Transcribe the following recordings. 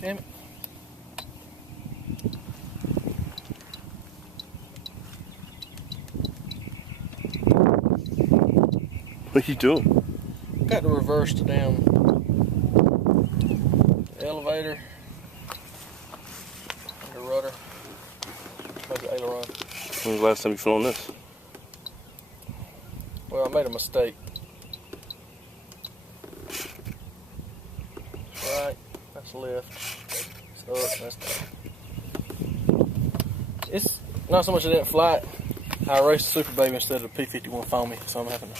Damn it. What are you doing? Got to reverse the damn elevator. And the rudder. Like the aileron. When was the last time you flown this? Well, I made a mistake. Right, that's lift. It's up, that's down. It's not so much I didn't fly it. I raced the Super Baby instead of the P-51 Foamy, so I'm having to.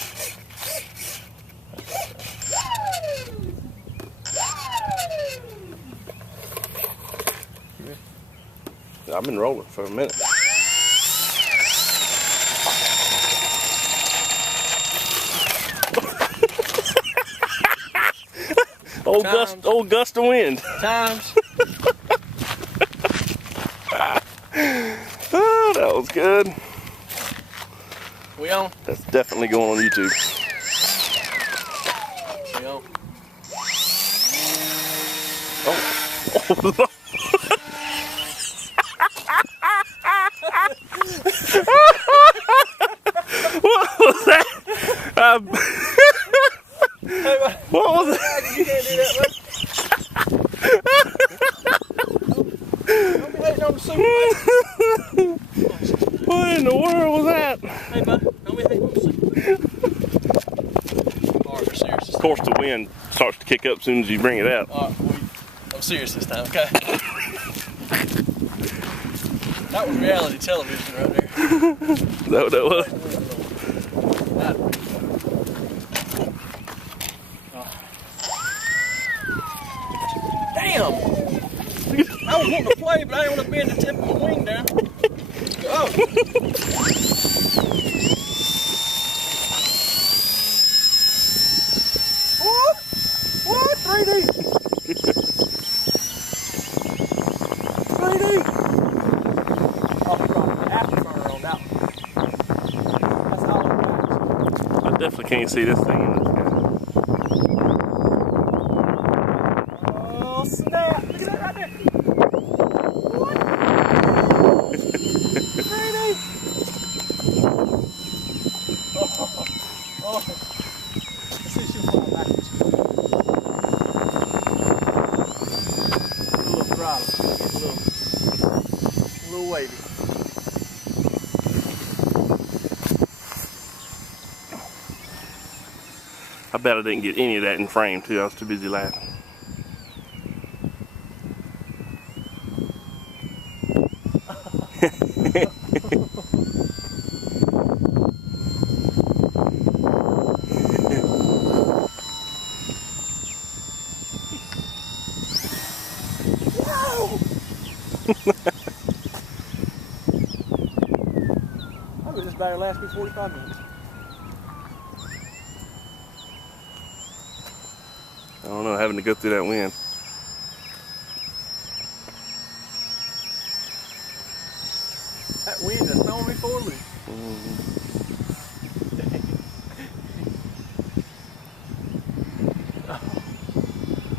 I've been rolling for a minute. Old gust of wind. Times. Oh, that was good. We on? That's definitely going on YouTube. We on? Oh, Lord. What was that? What was that? You can't do that, bud. Don't be hating on the Super Baby. What in the world was that? Hey, bud. Don't be hating on the Super Baby. Alright, we're serious. Of course, the wind starts to kick up as soon as you bring it out. Alright, I'm serious this time, okay? That was reality television right there. Is that what that was? Damn! I was wanting to play, but I didn't want to bend the tip of my wing down. Oh! What? What? 3D! 3D! Oh, probably afterburner on that one. That's all it matters. I definitely can't see this thing in the sky. Oh, snap! Look at that right there! What? 3D! Oh. Let's see if she'll fly backwards. A little throttle. A little wavy. I bet I didn't get any of that in frame too. I was too busy laughing. I bet this battery lasts me 45 minutes. I don't know, having to go through that wind. That wind is throwing me for a loop.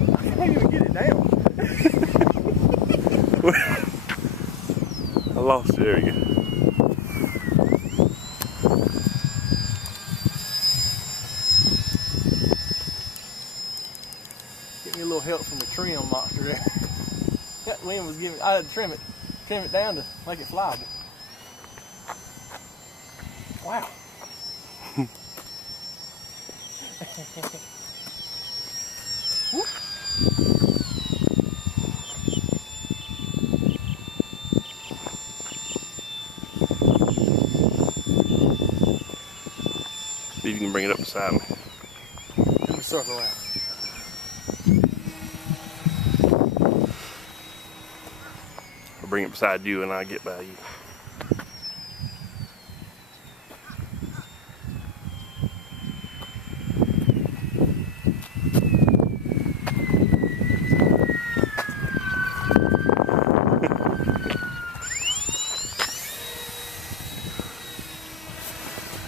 I can't even get it down. I lost it. There we go. Get me a little help from the trim monster there. That wind was giving. I had to trim it down to make it flyable. Wow. Whoop. See if you can bring it up beside me. Let me circle around. I'll bring it beside you and I'll get by you.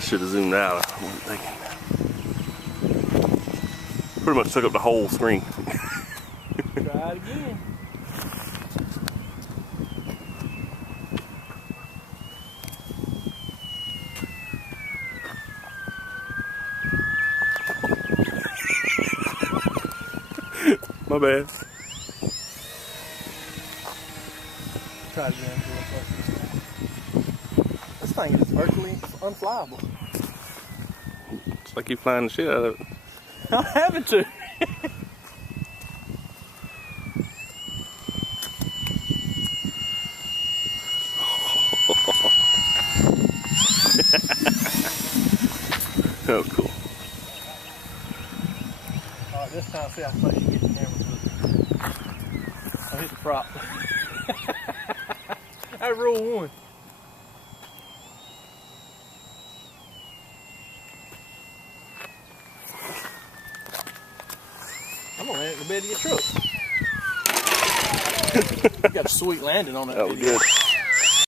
Should have zoomed out. I wasn't thinking. pretty much took up the whole screen. Try it again. My bad. Try it again. This thing is virtually unflyable. It's like you flying the shit out of it. I'm having to. Oh, cool. Alright, this time see how close you get the camera to it. I'll hit the prop. That's rule one. I'm gonna land at the bed of your truck. You got a sweet landing on that That was video. good.